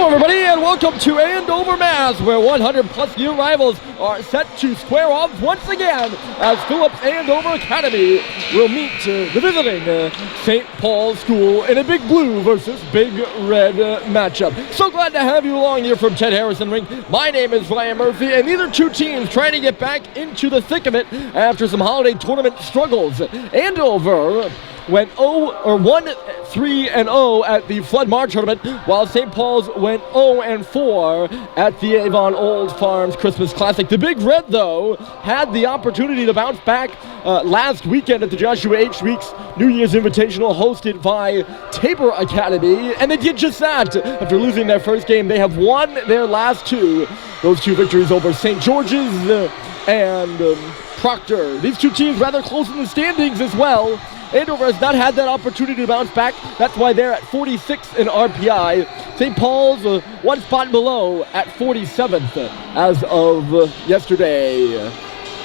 Hello everybody and welcome to Andover, Mass, where 100-plus year rivals are set to square off once again as Phillips Andover Academy will meet the visiting St. Paul School in a Big Blue versus Big Red matchup. So glad to have you along here from Ted Harrison Rink. My name is Ryan Murphy, and these are two teams trying to get back into the thick of it after some holiday tournament struggles. Andover went 1-3-0 at the Flood March tournament, while St. Paul's went 0-4 at the Avon Old Farms Christmas Classic. The Big Red, though, had the opportunity to bounce back last weekend at the Joshua H. Weeks New Year's Invitational hosted by Tabor Academy, and they did just that. After losing their first game, they have won their last two. Those two victories over St. George's and Proctor. These two teams rather close in the standings as well. Andover has not had that opportunity to bounce back. That's why they're at 46 in RPI. St. Paul's one spot below at 47th as of yesterday.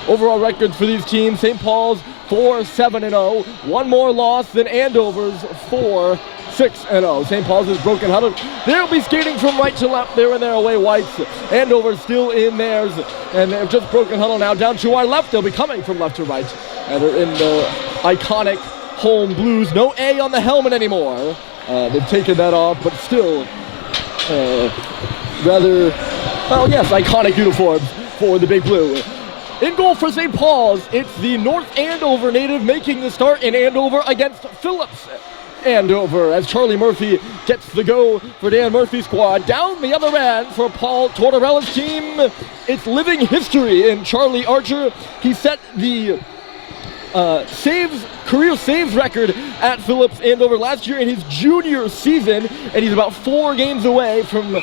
Overall records for these teams: St. Paul's 4-7-0, one more loss than Andover's 4-6-0. St. Paul's is broken huddled. They'll be skating from right to left. They're in their away whites. Andover's still in theirs, and they're just broken huddle now. Down to our left, they'll be coming from left to right. And they're in the iconic home blues. No A on the helmet anymore. They've taken that off, but still rather, well, yes, iconic uniforms for the Big Blue. In goal for St. Paul's, it's the North Andover native making the start in Andover against Phillips Andover, as Charlie Murphy gets the go for Dan Murphy's squad. Down the other end for Paul Tortorella's team, it's living history in Charlie Archer. He set the career saves record at Phillips Andover last year in his junior season, and he's about 4 games away from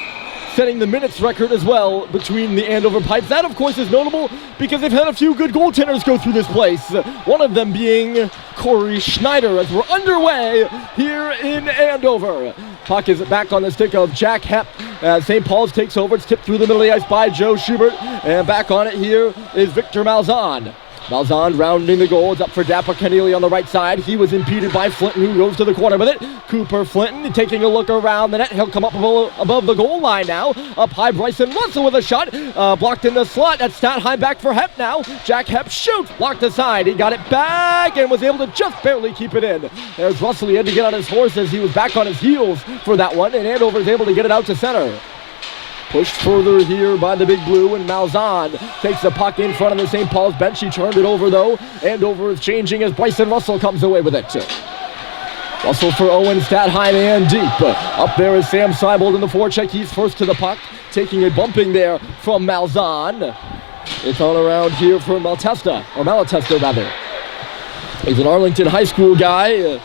setting the minutes record as well between the Andover Pipes. That, of course, is notable because they've had a few good goaltenders go through this place, one of them being Corey Schneider, as we're underway here in Andover. Puck is back on the stick of Jack Hepp as St. Paul's takes over. It's tipped through the middle of the ice by Joe Schubert, and back on it here is Victor Malzahn. Malzahn rounding the goal. It's up for Dapper Keneally on the right side. He was impeded by Flinton, who goes to the corner with it. Cooper Flinton taking a look around the net. He'll come up above the goal line now. Up high, Bryson Russell with a shot. Blocked in the slot. That's stat high back for Hepp now. Jack Hepp shoots. Blocked aside. He got it back and was able to just barely keep it in. There's Russell. He had to get on his horse as he was back on his heels for that one. And Andover is able to get it out to center. Pushed further here by the Big Blue, and Malzahn takes the puck in front of the St. Paul's bench. He turned it over, though. Andover is changing as Bryson Russell comes away with it. Russell for Owen, stat high and deep. Up there is Sam Seibold in the forecheck. He's first to the puck, taking a bumping there from Malzahn. It's on around here for Malatesta rather. He's an Arlington High School guy.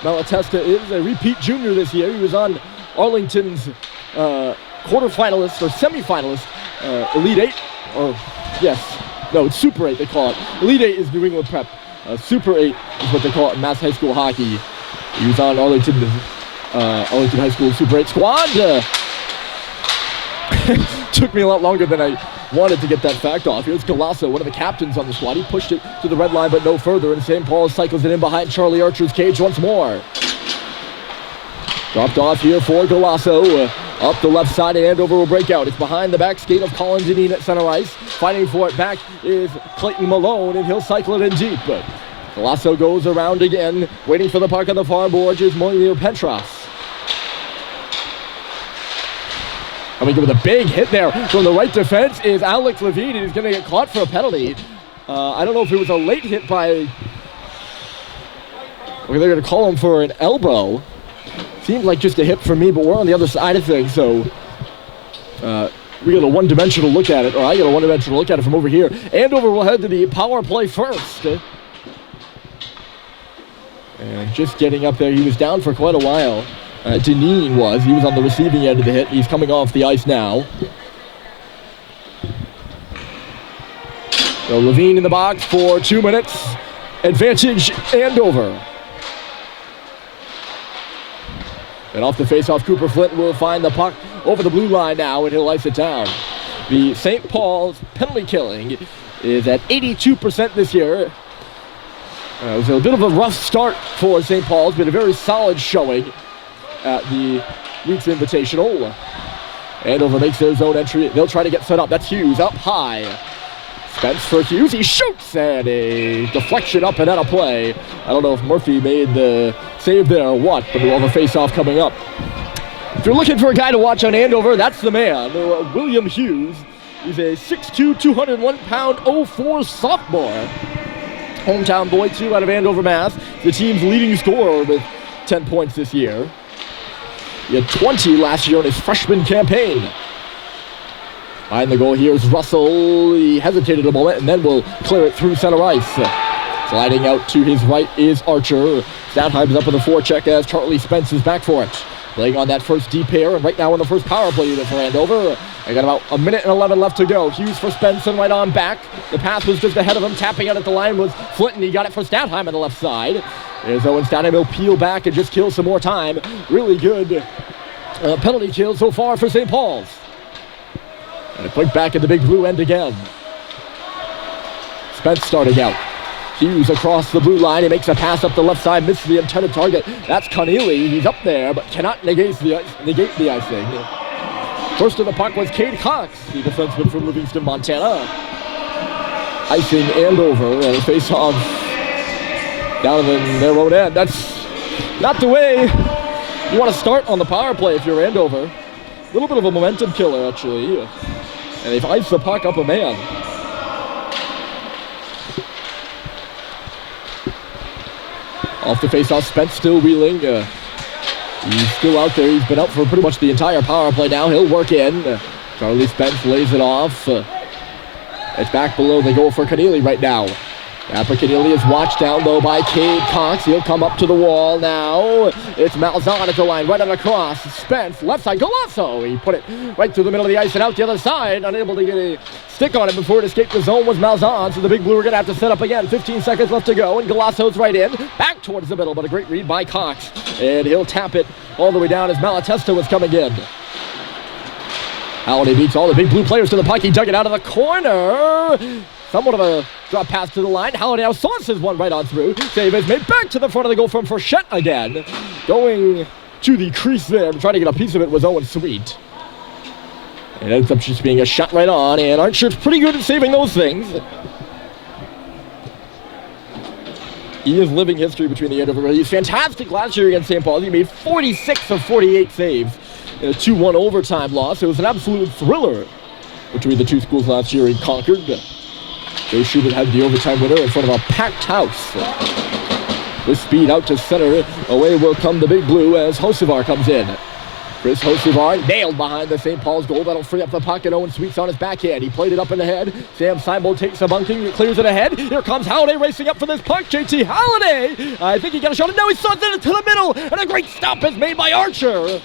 Malatesta is a repeat junior this year. He was on Arlington's quarterfinalist or semifinalist, Elite 8, it's Super 8 they call it. Elite 8 is New England Prep. Super 8 is what they call it in Mass High School hockey. He was on Arlington High School Super 8 squad. Took me a lot longer than I wanted to get that fact off. Here's Galasso, one of the captains on the squad. He pushed it to the red line, but no further, and St. Paul cycles it in behind Charlie Archer's cage once more. Dropped off here for Galasso. Up the left side, and Andover will break out. It's behind the back skate of Colin Deneen at center ice. Fighting for it back is Clayton Malone, and he'll cycle it in deep. Galasso goes around again, waiting for the puck on the far board. Here's Moilir Petras. Coming with a big hit there from the right defense is Alex Levine, and he's going to get caught for a penalty. I don't know if it was a late hit by... They're going to call him for an elbow. Seems like just a hit for me, but we're on the other side of things, so we got a one-dimensional look at it, or I got a one-dimensional look at it from over here. Andover will head to the power play first. And just getting up there, he was down for quite a while. Deneen was. He was on the receiving end of the hit. He's coming off the ice now. So Levine in the box for 2 minutes. Advantage Andover. And off the face-off, Cooper Flint will find the puck over the blue line now, and he'll ice it down. The St. Paul's penalty killing is at 82% this year. It was a bit of a rough start for St. Paul's, but a very solid showing at the Weeks Invitational. Andover makes their zone entry. They'll try to get set up. That's Hughes up high. Spence for Hughes. He shoots, and a deflection up and out of play. I don't know if Murphy made the save there or what, but we'll have a face-off coming up. If you're looking for a guy to watch on Andover, that's the man, William Hughes. He's a 6'2", 201-pound 04 sophomore. Hometown boy, too, out of Andover, Mass. The team's leading scorer with 10 points this year. He had 20 last year in his freshman campaign. Behind the goal here is Russell. He hesitated a moment and then will clear it through center ice. Sliding out to his right is Archer. Statheim's up in the forecheck as Charlie Spence is back for it. Playing on that first D pair, and right now in the first power play unit for Andover. They got about a minute and 11 left to go. Hughes for Spence and right on back. The pass was just ahead of him. Tapping out at the line was Flinton. He got it for Statheim on the left side. There's Owen Statheim. He'll peel back and just kill some more time. Really good penalty kill so far for St. Paul's. And a quick back at the big blue end again. Spence starting out. Hughes across the blue line. He makes a pass up the left side, misses the intended target. That's Connealy. He's up there, but cannot negate the icing. First to the puck was Cade Cox, the defenseman from Livingston, Montana. Icing Andover, and a face-off down in their own end. That's not the way you want to start on the power play if you're Andover. A little bit of a momentum killer, actually. And they've iced the puck up a man. Off the face-off, Spence still wheeling. He's still out there. He's been out for pretty much the entire power play now. He'll work in. Charlie Spence lays it off. It's back below. They go for Connealy right now. Connealy is watched down low by Cade Cox. He'll come up to the wall now. It's Malzahn at the line, right on across. Spence, left side, Golasso. He put it right through the middle of the ice and out the other side. Unable to get a stick on it before it escaped the zone was Malzahn. So the big blue are going to have to set up again. 15 seconds left to go, and Golasso's right in. Back towards the middle, but a great read by Cox. And he'll tap it all the way down as Malatesta was coming in. Halliday beats all the big blue players to the puck. He dug it out of the corner. Somewhat of a drop pass to the line. Halliday now sauces one right on through. Save is made back to the front of the goal from Frechette again. Going to the crease there, trying to get a piece of it was Owen Sweet. It ends up just being a shot right on, and Archer's pretty good at saving those things. He is living history between the Andover. He's fantastic last year against St. Paul. He made 46 of 48 saves in a 2-1 overtime loss. It was an absolute thriller between the two schools last year in Concord. Joe Schubert had the overtime winner in front of a packed house. With speed out to center, away will come the big blue as Hocevar comes in. Chris Hocevar nailed behind the St. Paul's goal. That'll free up the puck, and Owen Sweet's on his backhand. He played it up in the head. Sam Seibold takes a bunking, clears it ahead. Here comes Halliday racing up for this puck. JT Halliday, I think he got a shot. No, he slots it to the middle, and a great stop is made by Archer.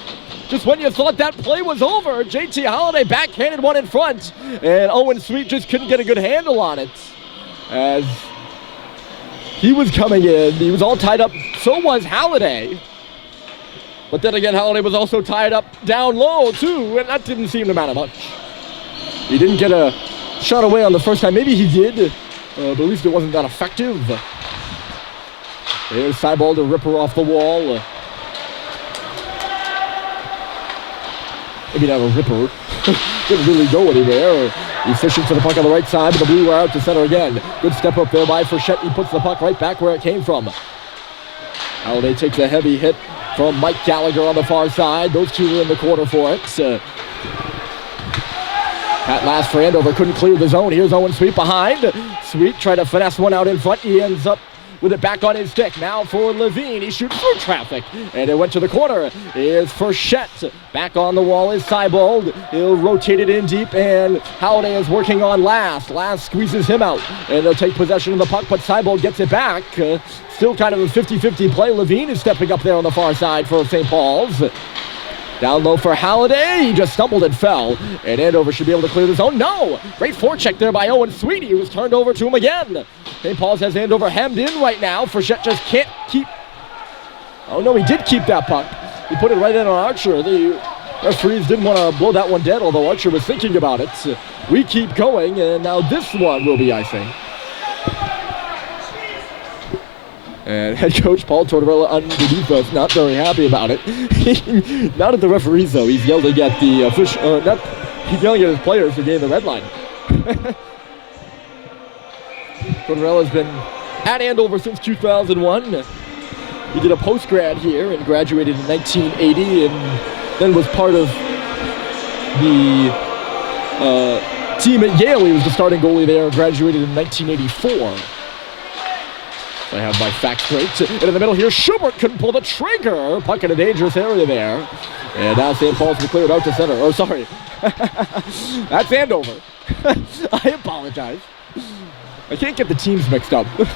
Just when you thought that play was over, JT Halliday backhanded one in front, and Owen Sweet just couldn't get a good handle on it. As he was coming in, he was all tied up, so was Halliday. But then again, Halliday was also tied up down low, too, and that didn't seem to matter much. He didn't get a shot away on the first time. Maybe he did, but at least it wasn't that effective. There's Seibold to rip her off the wall. Maybe not a ripper. Didn't really go anywhere. He's fishing for the puck on the right side, but the blue are out to center again. Good step up there by Frechette. He puts the puck right back where it came from. Halliday takes a heavy hit from Mike Gallagher on the far side. Those two are in the corner for it. Pat last for Andover couldn't clear the zone. Here's Owen Sweet behind. Sweet tried to finesse one out in front. He ends up with it back on his stick. Now for Levine. He shoots through traffic. And it went to the corner. Here's Frechette. Back on the wall is Seibold. He'll rotate it in deep, and Halliday is working on Last. Last squeezes him out. And they'll take possession of the puck, but Seibold gets it back. Still kind of a 50-50 play. Levine is stepping up there on the far side for St. Paul's. Down low for Halliday. He just stumbled and fell. And Andover should be able to clear the zone. No! Great forecheck there by Owen Sweet. He was turned over to him again. St. Paul's has Andover hemmed in right now. Frechette just can't keep... Oh, no, he did keep that puck. He put it right in on Archer. The referees didn't want to blow that one dead, although Archer was thinking about it. We keep going, and now this one will be icing. And head coach Paul Tortorella underneath us, not very happy about it. Not at the referees, though. He's yelling at the official, he's yelling at his players to gain the red line. Tortorella's been at Andover since 2001. He did a post-grad here and graduated in 1980 and then was part of the team at Yale. He was the starting goalie there and graduated in 1984. I have my facts straight. And in the middle here, Schubert couldn't pull the trigger. Puck in a dangerous area there. And now St. Paul's been cleared out to center. Oh, sorry. That's Andover. I apologize. I can't get the teams mixed up. It's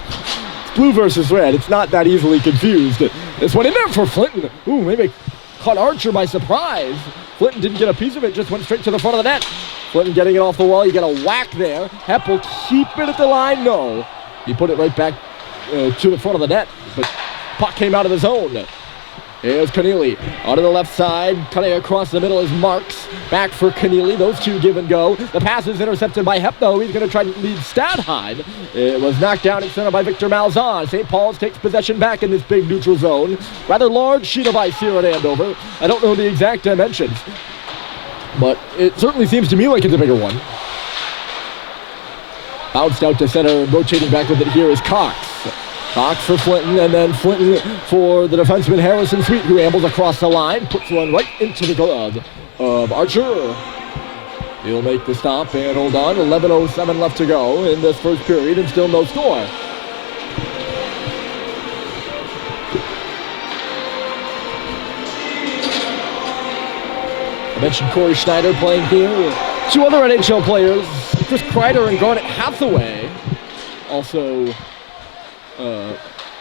blue versus red. It's not that easily confused. This one in there for Flinton. Ooh, maybe caught Archer by surprise. Flinton didn't get a piece of it, just went straight to the front of the net. Flinton getting it off the wall. You get a whack there. Hepp will keep it at the line. No. He put it right back to the front of the net, but puck came out of the zone. Here's Keneally on the left side, cutting across the middle is Marks. Back for Keneally, those two give and go. The pass is intercepted by Hepp, though. He's going to try to lead Stadheim. It was knocked down in center by Victor Malzahn. St. Paul's takes possession back in this big neutral zone. Rather large sheet of ice here at Andover. I don't know the exact dimensions, but it certainly seems to me like it's a bigger one. Bounced out to center, rotating back with it here is Cox. Cox for Flinton, and then Flinton for the defenseman Harrison Sweet, who ambles across the line, puts one right into the glove of Archer. He'll make the stop and hold on. 11:07 left to go in this first period, and still no score. I mentioned Corey Schneider playing here. Two other NHL players, Chris Kreider and Garnet Hathaway, also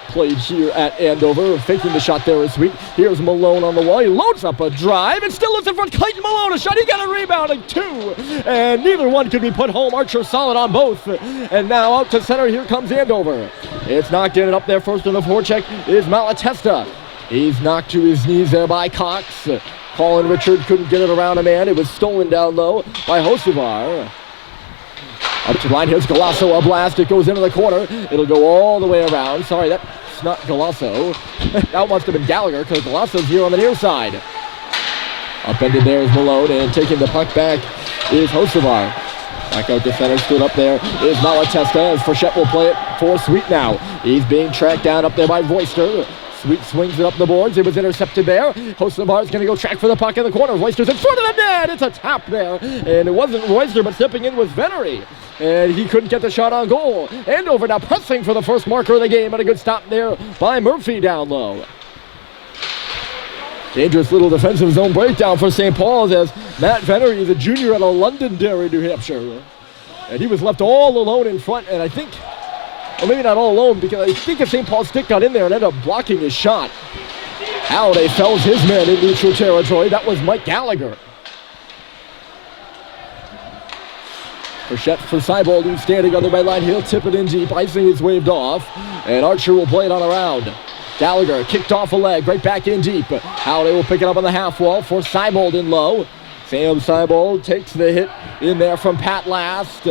played here at Andover, faking the shot there is Sweet. Here's Malone on the wall. He loads up a drive and still is in front. Clayton Malone, a shot. He got a rebound and two. And neither one could be put home. Archer solid on both. And now out to center. Here comes Andover. It's not getting up there. First on the forecheck is Malatesta. He's knocked to his knees there by Cox. Colin Richard couldn't get it around a man. It was stolen down low by Hocevar. Up to the line, here's Galasso, a blast. It goes into the corner. It'll go all the way around. Sorry, that's not Galasso. That must have been Gallagher, because Galasso's here on the near side. Upended there is Malone, and taking the puck back is Hocevar. Back out to center, stood up there is Malatesta, as Frechette will play it for Sweet now. He's being tracked down up there by Royster. Sweet swings it up the boards. It was intercepted there. Hocevar's going to go track for the puck in the corner. Royster's in front of the net. It's a tap there. And it wasn't Royster, but stepping in was Venery. And he couldn't get the shot on goal. Andover now pressing for the first marker of the game. And a good stop there by Murphy down low. Dangerous little defensive zone breakdown for St. Paul's as Matt Venery is a junior out of Londonderry, New Hampshire. And he was left all alone in front. And I think, or maybe not all alone, because I think if St. Paul's stick got in there and ended up blocking his shot. Halliday fells his man in neutral territory. That was Mike Gallagher. Frechette for Seibold, who's standing on the red line. He'll tip it in deep. Icing is waved off. And Archer will play it on around. Gallagher kicked off a leg, right back in deep. Halliday will pick it up on the half wall for Seibold in low. Sam Seibold takes the hit in there from Pat Last.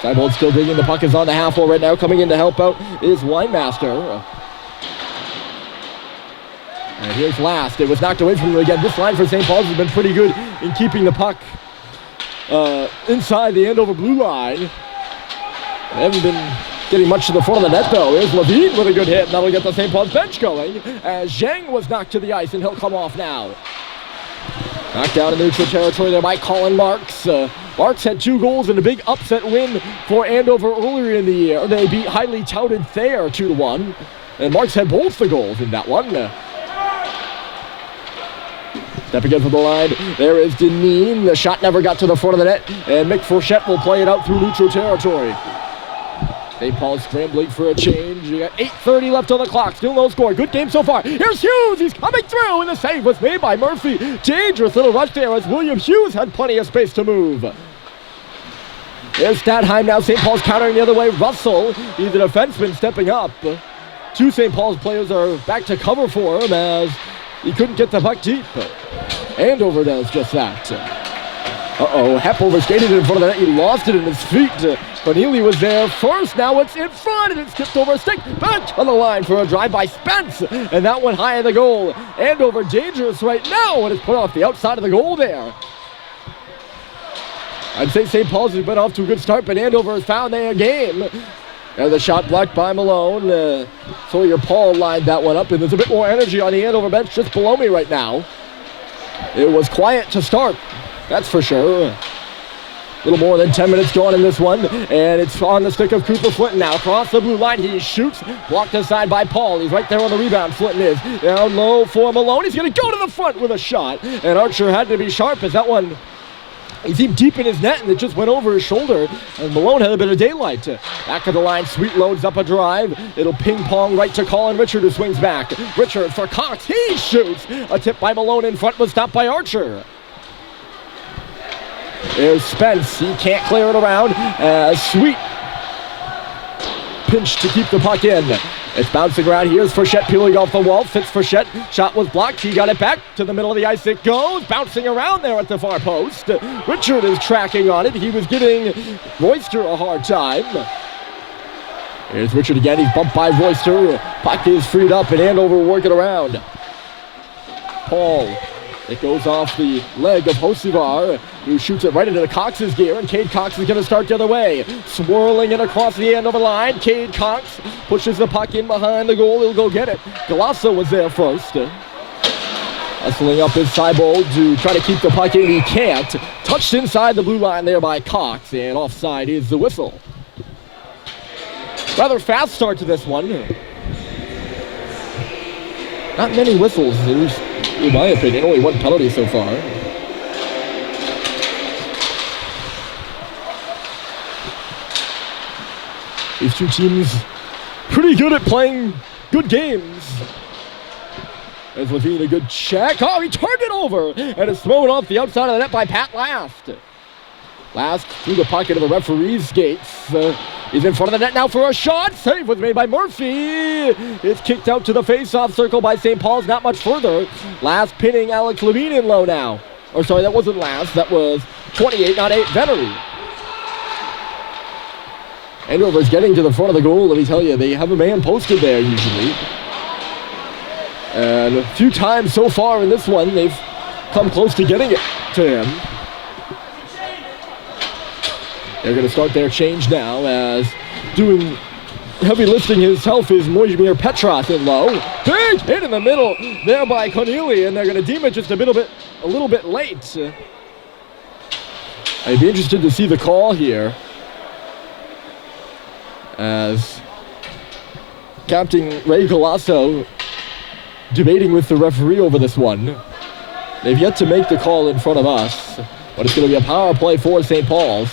Seibold still digging. The puck is on the half wall right now. Coming in to help out is Weinmaster. And here's Last. It was knocked away from him again. This line for St. Paul's has been pretty good in keeping the puck inside the Andover blue line. They haven't been getting much to the front of the net, though. Here's Levine with a good hit. That'll get the St. Paul's bench going as Zhang was knocked to the ice, and he'll come off now. Knocked down in neutral territory there by Colin Marks. Marks had 2 goals in a big upset win for Andover earlier in the year. They beat highly touted Thayer 2-1, and Marks had both the goals in that one. Stepping in from the line, there is Deneen. The shot never got to the front of the net, and Mick Frechette will play it out through neutral territory. St. Paul's scrambling for a change. You got 8:30 left on the clock. Still no score. Good game so far. Here's Hughes. He's coming through, and the save was made by Murphy. Dangerous little rush there as William Hughes had plenty of space to move. There's Stadheim now. St. Paul's countering the other way. Russell, he's a defenseman stepping up. 2 St. Paul's players are back to cover for him as he couldn't get the puck deep. Andover does just that. Uh-oh, Hepp overskated in front of the net. He lost it in his feet. Corneli was there first. Now it's in front, and it skipped over a stick. Back on the line for a drive by Spence, and that one high in the goal. Andover dangerous right now, and it's put off the outside of the goal there. I'd say St. Paul's has been off to a good start, but Andover has found their game. And the shot blocked by Malone. Sawyer Paul lined that one up, and there's a bit more energy on the Andover bench just below me right now. It was quiet to start, that's for sure. A little more than 10 minutes gone in this one, and it's on the stick of Cooper Flinton now. Across the blue line, he shoots, blocked aside by Paul. He's right there on the rebound, Flinton is. Down low for Malone, he's going to go to the front with a shot, and Archer had to be sharp as that one, he seemed deep in his net, and it just went over his shoulder, and Malone had a bit of daylight. Back of the line, Sweet loads up a drive. It'll ping-pong right to Colin Richard, who swings back. Richard for Cox, he shoots. A tip by Malone in front was stopped by Archer. There's Spence, he can't clear it around. Sweet pinch to keep the puck in. It's bouncing around. Here's Frechette peeling off the wall. Fitz Frechette. Shot was blocked. He got it back to the middle of the ice. It goes. Bouncing around there at the far post. Richard is tracking on it. He was giving Royster a hard time. Here's Richard again. He's bumped by Royster. Puck is freed up, and Andover working around. Paul. It goes off the leg of Hosivar, who shoots it right into Cox's gear, and Cade Cox is going to start the other way. Swirling it across the Andover line. Cade Cox pushes the puck in behind the goal. He'll go get it. Galasso was there first. Hustling up his Cybold to try to keep the puck in. He can't. Touched inside the blue line there by Cox, and offside is the whistle. Rather fast start to this one. Not many whistles. There's, in my opinion, only one penalty so far. These two teams pretty good at playing good games. There's Levine, a good check. Oh, he turned it over, and it's thrown off the outside of the net by Pat Last. Last through the pocket of the referee's skates. He's in front of the net now for a shot. Save was made by Murphy. It's kicked out to the face-off circle by St. Paul's, not much further. Last pinning Alex Levine in low now. Or sorry, that wasn't Last. That was 28, not 8, Venery. Andover's getting to the front of the goal. Let me tell you, they have a man posted there usually. And a few times so far in this one, they've come close to getting it to him. They're going to start their change now, as doing heavy lifting himself is Mojmir Petrov in low. Big hit in the middle there by Corneli, and they're going to deem it just a little bit late. I'd be interested to see the call here, as Captain Ray Galasso debating with the referee over this one. They've yet to make the call in front of us, but it's going to be a power play for St. Paul's.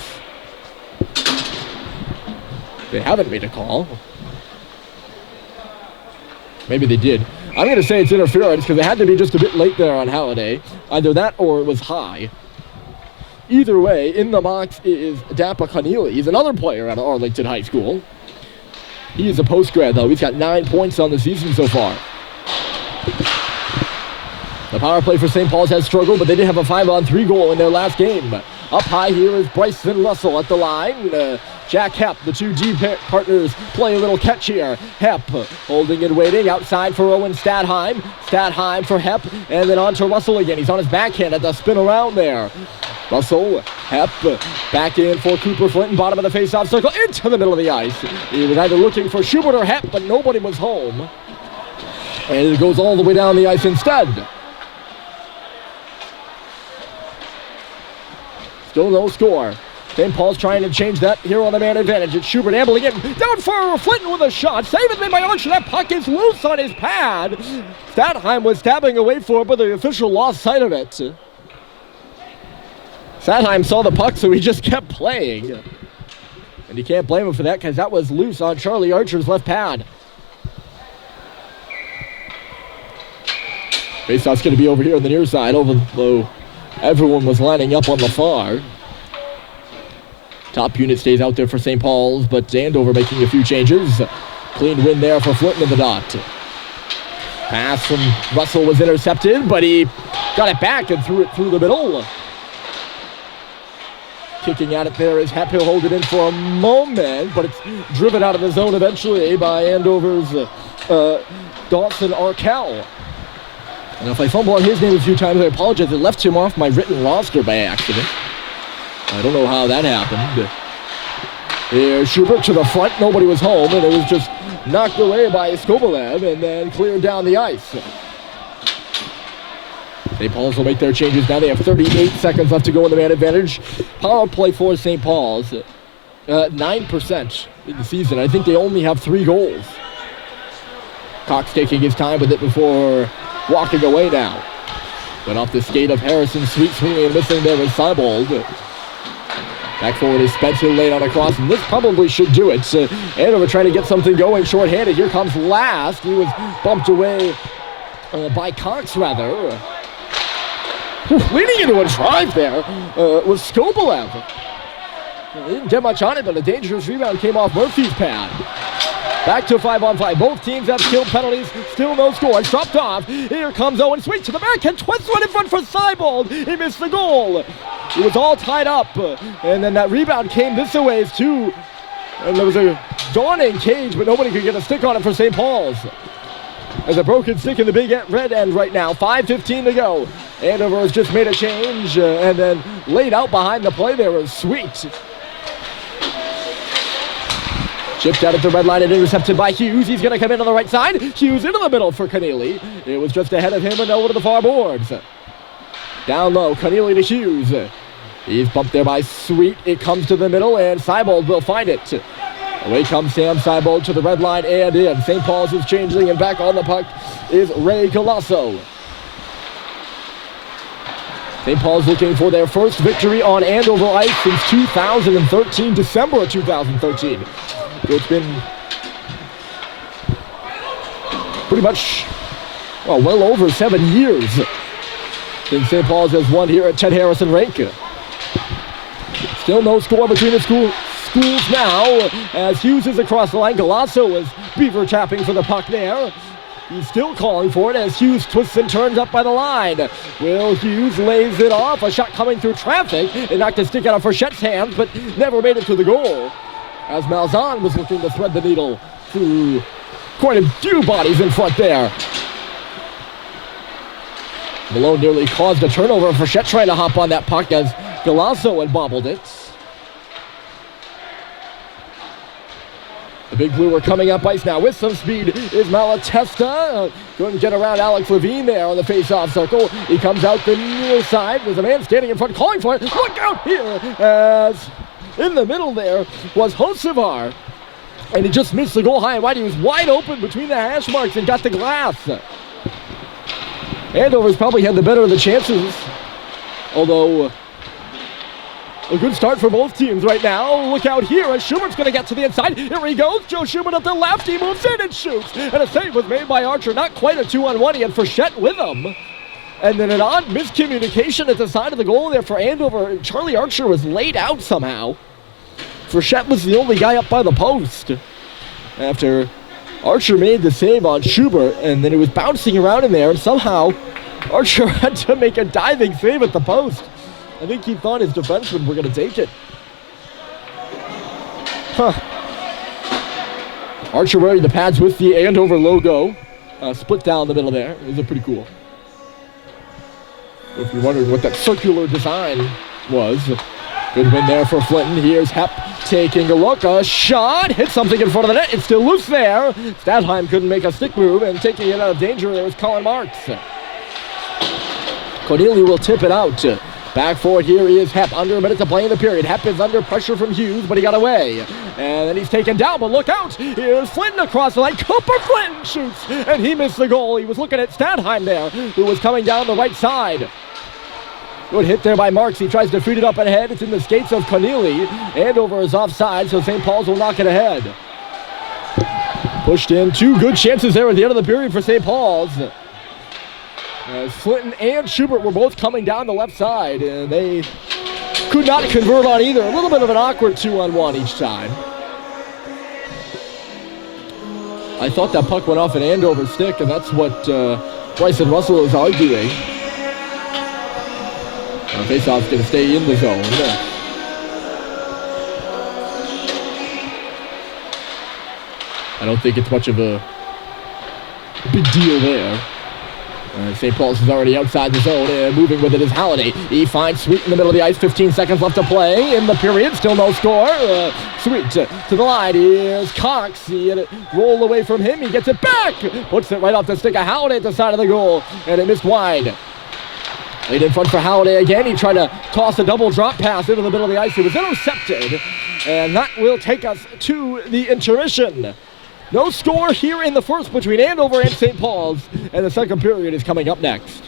They haven't made a call. Maybe they did. I'm going to say it's interference because it had to be just a bit late there on Halliday. Either that or it was high. Either way, in the box is Dapa Corneli. He's another player out of Arlington High School. He is a post-grad, though. He's got 9 points on the season so far. The power play for St. Paul's has struggled, but they did have a 5-on-3 goal in their last game. Up high here is Bryson Russell at the line. Jack Hepp, the two D partners, play a little catch here. Hepp holding and waiting outside for Owen Stadheim. Stadheim for Hepp, and then on to Russell again. He's on his backhand at the spin around there. Russell, Hepp, back in for Cooper Flinton, bottom of the face-off circle, into the middle of the ice. He was either looking for Schubert or Hepp, but nobody was home. And it goes all the way down the ice instead. Still no score. St. Paul's trying to change that here on the man advantage. It's Schubert ambling in. Down for Flinton with a shot. Save it made by Archer. That puck is loose on his pad. Stadheim was stabbing away for it, but the official lost sight of it. Stadheim saw the puck, so he just kept playing. And you can't blame him for that, because that was loose on Charlie Archer's left pad. Faceoff's going to be over here on the near side, although everyone was lining up on the far. Top unit stays out there for St. Paul's, but Andover making a few changes. Clean win there for Flinton in the dot. Pass from Russell was intercepted, but he got it back and threw it through the middle. Kicking at it there is Hepp. He'll hold it in for a moment, but it's driven out of the zone eventually by Andover's Dawson Arkell. And if I fumble on his name a few times, I apologize. I left him off my written roster by accident. I don't know how that happened. Here's Schubert to the front. Nobody was home, and it was just knocked away by Skobelev and then cleared down the ice. St. Paul's will make their changes now. They have 38 seconds left to go in the man advantage. Power play for St. Paul's, 9% in the season. I think they only have 3 goals. Cox taking his time with it before walking away now. Went off the skate of Harrison. Sweet swinging and missing there with Seibold. Back forward is Spencer, laid on a cross, and this probably should do it. Andover trying to get something going shorthanded. Here comes Last. He was bumped away by Cox, rather. Leading into a drive there was Skobelev. He didn't get much on it, but a dangerous rebound came off Murphy's pad. Back to 5-on-5. Both teams have skilled penalties. Still no score. It's dropped off. Here comes Owen. Sweet to the backhand. Twist one in front for Seibold. He missed the goal. It was all tied up. And then that rebound came this way too. And there was a dawning cage, but nobody could get a stick on it for St. Paul's. There's a broken stick in the big red end right now. 5:15 to go. Andover has just made a change and then laid out behind the play there was Sweet. Chipped out at the red line and intercepted by Hughes. He's going to come in on the right side. Hughes into the middle for Keneally. It was just ahead of him and over to the far boards. Down low, Keneally to Hughes. He's bumped there by Sweet. It comes to the middle and Seibold will find it. Away comes Sam Seibold to the red line and in. St. Paul's is changing and back on the puck is Ray Galasso. St. Paul's looking for their first victory on Andover ice since 2013, December of 2013. So it's been pretty much, well over 7 years since St. Paul's has won here at Ted Harrison Rink. Still no score between the schools now as Hughes is across the line. Galasso is beaver tapping for the puck there. He's still calling for it as Hughes twists and turns up by the line. Will Hughes lays it off. A shot coming through traffic. It knocked a stick out of Frichette's hands, but never made it to the goal. As Malzahn was looking to thread the needle through quite a few bodies in front there. Malone nearly caused a turnover. Frichette trying to hop on that puck as Galasso had bobbled it. The Big Blue are coming up ice now with some speed is Malatesta. Couldn't get around Alex Levine there on the face-off circle. He comes out the near side. There's a man standing in front calling for it. Look out here as in the middle there was Hocevar. And he just missed the goal high and wide. He was wide open between the hash marks and got the glass. Andover's probably had the better of the chances. Although a good start for both teams right now. Look out here as Schubert's going to get to the inside. Here he goes. Joe Schubert at the left. He moves in and shoots. And a save was made by Archer. Not quite a 2-on-1. He had Frichette with him. And then an odd miscommunication at the side of the goal there for Andover. Charlie Archer was laid out somehow. Frichette was the only guy up by the post. After Archer made the save on Schubert. And then it was bouncing around in there. And somehow Archer had to make a diving save at the post. I think he thought his defensemen were going to take it. Archer wearing the pads with the Andover logo. Split down the middle there. Those are pretty cool. If you're wondering what that circular design was. Good win there for Flinton. Here's Hepp taking a look. A shot. Hit something in front of the net. It's still loose there. Stadheim couldn't make a stick move. And taking it out of danger there was Colin Marks. Cornelia will tip it out. Back forward here is Hepp. Under a minute to play in the period. Hepp is under pressure from Hughes, but he got away. And then he's taken down, but look out. Here's Flinton across the line. Cooper Flinton shoots, and he missed the goal. He was looking at Stadheim there, who was coming down the right side. Good hit there by Marks. He tries to feed it up ahead. It's in the skates of Keneally. Andover is offside, so St. Paul's will knock it ahead. Pushed in. 2 good chances there at the end of the period for St. Paul's. As Flinton and Schubert were both coming down the left side, and they could not convert on either. A little bit of an awkward 2-on-1 each time. I thought that puck went off an Andover stick, and that's what Bryson Russell is arguing. Faceoff's going to stay in the zone. I don't think it's much of a big deal there. St. Paul's is already outside the zone, and moving with it is Halliday. He finds Sweet in the middle of the ice, 15 seconds left to play in the period, still no score. Sweet to the line, here's Cox. He had it rolled away from him, he gets it back, puts it right off the stick of Halliday at the side of the goal, and it missed wide. Laid in front for Halliday again, he tried to toss a double drop pass into the middle of the ice, it was intercepted, and that will take us to the intermission. No score here in the first between Andover and St. Paul's, and the second period is coming up next.